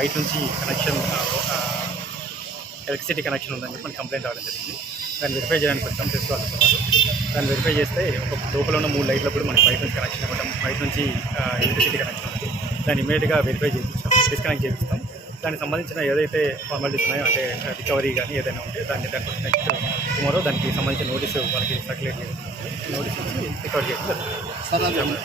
బయట నుంచి connection electricity connection ఉందని చెప్పి మనకి కంప్లైంట్ రావడం జరిగింది. దాన్ని వెరిఫై చేయడానికి వచ్చాం తెలుసుకోవాలి. దాన్ని వెరిఫై చేస్తే ఒక లోపల ఉన్న 3 లైట్లకు కూడా మనకి బయట నుంచి కనెక్షన్ ఇవ్వడం, బయట నుంచి ఎలక్ట్రిసిటీ కనెక్షన్ ఉంది. దాన్ని ఇమీడియట్గా వెరిఫై చేయించాం, డిస్కనెక్ట్ చేపిస్తాం. దానికి సంబంధించిన ఏదైతే ఫార్మాలిటీస్ ఉన్నాయో అంటే రికవరీ కానీ ఏదైనా ఉంటే దానికి నెక్స్ట్ టుమారో దానికి సంబంధించిన నోటీసు వాళ్ళకి సర్క్యులేట్ చేయడం, నోటీస్ ఇచ్చి రికవర్ చేయడం జరుగుతుంది.